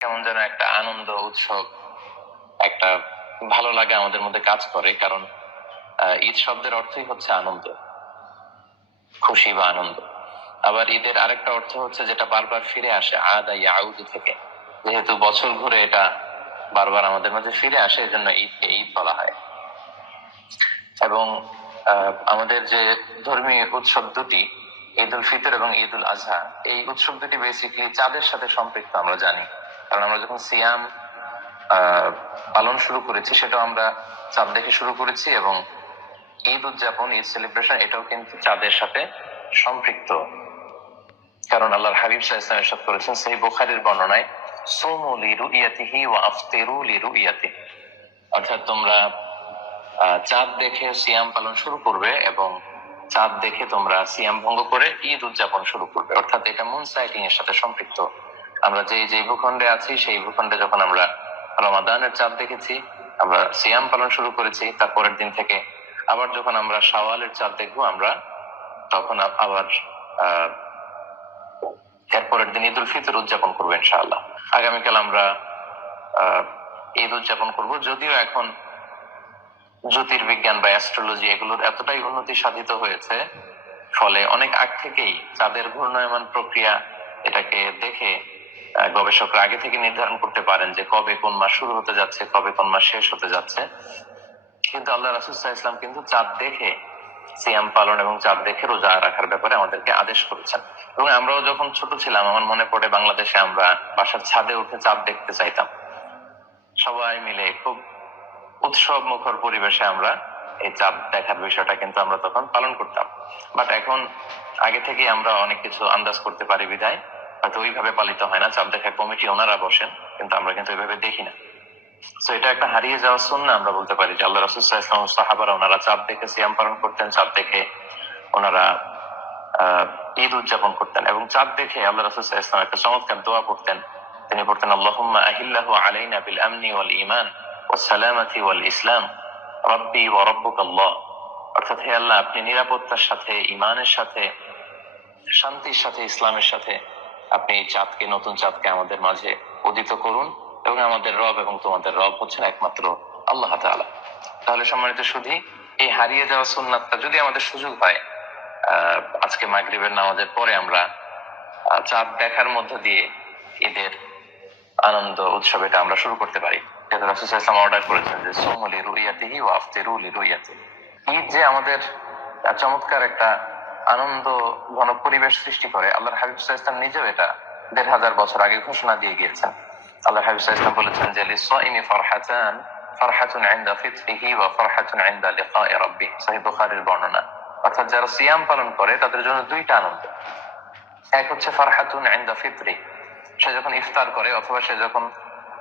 কেমন যেন একটা আনন্দ উৎসব, একটা ভালো লাগে আমাদের মধ্যে কাজ করে। কারণ ঈদ শব্দের অর্থই হচ্ছে আনন্দ, খুশি বা আনন্দ। আবার ঈদের আরেকটা অর্থ হচ্ছে যেটা বারবার ফিরে আসে, আদা ইয়াউদু থেকে। যেহেতু বছর ঘুরে এটা বারবার আমাদের মাঝে ফিরে আসে, এজন্য ঈদকে ঈদ বলা হয়। এবং আমাদের যে ধর্মীয় উৎসব দুটি, ঈদ উল ফিতর এবং ঈদ উল আজহা, এই উৎসব দুটি বেসিক্যালি চাঁদের সাথে সম্পৃক্ত আমরা জানি। কারণ আমরা যখন সিয়াম পালন শুরু করেছি, সেটাও আমরা চাঁদ দেখে শুরু করেছি, এবং ঈদ উদযাপন, ঈদ সেলিব্রেশন, এটাও কিন্তু চাঁদের সাথে সম্পৃক্ত। কারণ আল্লাহর হাবিব সাল্লাল্লাহু আলাইহি ওয়াসাল্লাম ইরশাদ করেছেন সহিহ বুখারীর বর্ণনায়, সুমু লিরুইয়াতিহি ওয়া আফতিরু লিরুইয়াতিহি, অর্থাৎ তোমরা চাঁদ দেখে সিয়াম পালন শুরু করবে এবং চাঁদ দেখে তোমরা সিয়াম ভঙ্গ করে ঈদ উদযাপন শুরু করবে। অর্থাৎ এটা মুন সাইটিং এর সাথে সম্পৃক্ত। আমরা যে ভূখণ্ডে আছি, সেই ভূখণ্ডে যখন আমরা রমাদানের চাঁদ দেখেছি, আমরা সিয়াম পালন শুরু করেছি, তার পরের দিন থেকে আবার যখন আমরা শাওয়ালের চাঁদ দেখবো, আমরা তখন আবার এরপরের দিন ঈদ উল ফিতর উদযাপন করবো ইনশাআল্লাহ। আগামীকাল আমরা ঈদ উদযাপন করব। যদিও এখন জ্যোতির্বিজ্ঞান বা অ্যাস্ট্রোলজি এগুলোর এতটাই উন্নতি সাধিত হয়েছে, ফলে অনেক আগ থেকেই চাঁদের ঘূর্ণায়মান প্রক্রিয়া, এটাকে দেখে গবেষকরা আগে থেকে নির্ধারণ করতে পারেন যে কবে কোন মাস শুরু হতে যাচ্ছে, কবে কোন মাস শেষ হতে যাচ্ছে। কিন্তু আল্লাহ রাসূল সাল্লাল্লাহু আলাইহি ওয়াসাল্লাম কিন্তু চাঁদ দেখে সিয়াম পালন এবং চাঁদ দেখে রোজা রাখার ব্যাপারে আমাদেরকে আদেশ করেছেন। এবং আমরাও যখন ছোট ছিলাম, আমার মনে পড়ে বাংলাদেশে আমরা বাসার ছাদে উঠে চাঁদ দেখতে চাইতাম। সবাই মিলে খুব উৎসব মুখর পরিবেশে আমরা এই চাঁদ দেখার বিষয়টা কিন্তু আমরা তখন পালন করতাম। বাট এখন আগে থেকে আমরা অনেক কিছু আন্দাজ করতে পারি বিধায় হয়তো ওইভাবে পালিত হয় না। চাঁদ দেখা কমিটি ওনারা বসেন, কিন্তু আমরা কিন্তু ওইভাবে দেখি না। তো এটা একটা হারিয়ে যাওয়া সুন্নাহ আমরা বলতে পারি, যে আল্লাহ রাসূল সাল্লাল্লাহু আলাইহি ওয়াসাল্লাম সাহাবারা ওনারা চাঁদ দেখে সিয়াম পালন করতেন, চাঁদ দেখে ওনারা ঈদ উদযাপন করতেন। এবং চাঁদ দেখে আল্লাহ রাসূল সাল্লাল্লাহু আলাইহি ওয়াসাল্লাম একটা চমৎকার দোয়া পড়তেন। তিনি পড়তেন, আল্লাহুম্মা আহিল্লাহু আলাইনা বিল আমনি ওয়াল ঈমান ওয়াস সালামাতি ওয়াল ইসলাম রাব্বি ওয়া রাব্বুকাল্লাহ। অর্থাৎ হে আল্লাহ, আপনি নিরাপত্তার সাথে, ঈমানের সাথে, শান্তির সাথে, ইসলামের সাথে আপনি এই চাঁদকে, নতুন চাঁদকে আমাদের মাঝে উদিত করুন, এবং আমাদের রব এবং তোমাদের রব হচ্ছেন একমাত্র আল্লাহ তাআলা। তাহলে সম্মানিত সুধী, এই হারিয়ে যাওয়া সুন্নাতটা যদি আমাদের সুযোগ হয়, আজকে মাগরিবের নামাজের পরে আমরা চাঁদ দেখার মধ্য দিয়ে ঈদের আনন্দ উৎসব এটা আমরা শুরু করতে পারি। যেহেতু রাসূল সাল্লাল্লাহু আলাইহি ওয়াসাল্লাম অর্ডার করেছেন যে সুমু লিরুইয়াতিহি ওয়া আফতিরু লিরুইয়াতিহি। ঈদ যে আমাদের চমৎকার একটা আনন্দ ঘন পরিবেশ সৃষ্টি করে, আল্লাহর হাবিব সাল্লাল্লাহু আলাইহি ওয়াসাল্লাম নিজেও এটা ১৫০০ বছর আগে ঘোষণা দিয়ে গিয়েছেন। আল্লাহর হাবিব সাল্লাল্লাহু আলাইহি ওয়াসাল্লাম বলেছেন যে লিস-সাইমি ফারহাতান, ফারহাতুন ইনদা ফিতরিহি ওয়া ফারহাতুন ইনদা লিকাই রাব্বিহি, সহিহ বুখারীর বর্ণনা। অর্থাৎ যারা সিয়াম পালন করে তাদের জন্য দুইটা আনন্দ। এক হচ্ছে ফারহাতুন ইনদা ফিতরি, সে যখন ইফতার করে, অথবা সে যখন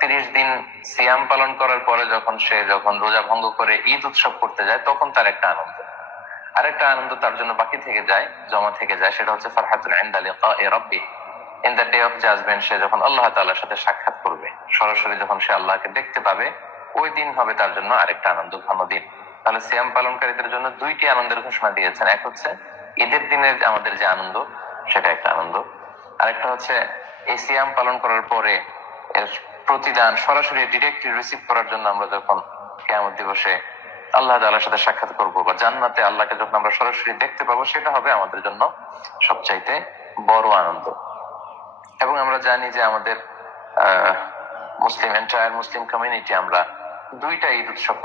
৩০ দিন সিয়াম পালন করার পরে যখন রোজা ভঙ্গ করে ঈদ উৎসব করতে যায়, তখন তার একটা আনন্দ। আরেকটা আনন্দ তার জন্য বাকি থেকে যায়, জমা থেকে যায়, সেটা হচ্ছে ফারহাতুন ইনদা লিকাই রাব্বিহি, in the day of judgment. সে যখন আল্লাহ তাআলার সাথে সাক্ষাৎ করবে, সরাসরি যখন সে আল্লাহকে দেখতে পাবে, ওই দিন হবে তার জন্য আরেকটা আনন্দ ঘন দিন। তাহলে সিয়াম পালনকারীদের জন্য দুইটি আনন্দের ঘোষণা দিয়েছেন। এক হচ্ছে ঈদের দিনের আমাদের যে আনন্দ, সেটা একটা আনন্দ। আরেকটা হচ্ছে এই সিয়াম পালন করার পরে এর প্রতিদান সরাসরি ডিরেক্টলি রিসিভ করার জন্য আমরা যখন কিয়ামত দিবসে আল্লাহ তাআলার সাথে সাক্ষাৎ করবো, বা জান্নাতে আল্লাহকে যখন আমরা সরাসরি দেখতে পাবো, সেটা হবে আমাদের জন্য সবচাইতে বড় আনন্দ। এবং আমরা জানি যে আমাদের মুসলিম কমিউনিটি, আমরা দুইটা ঈদ উৎসব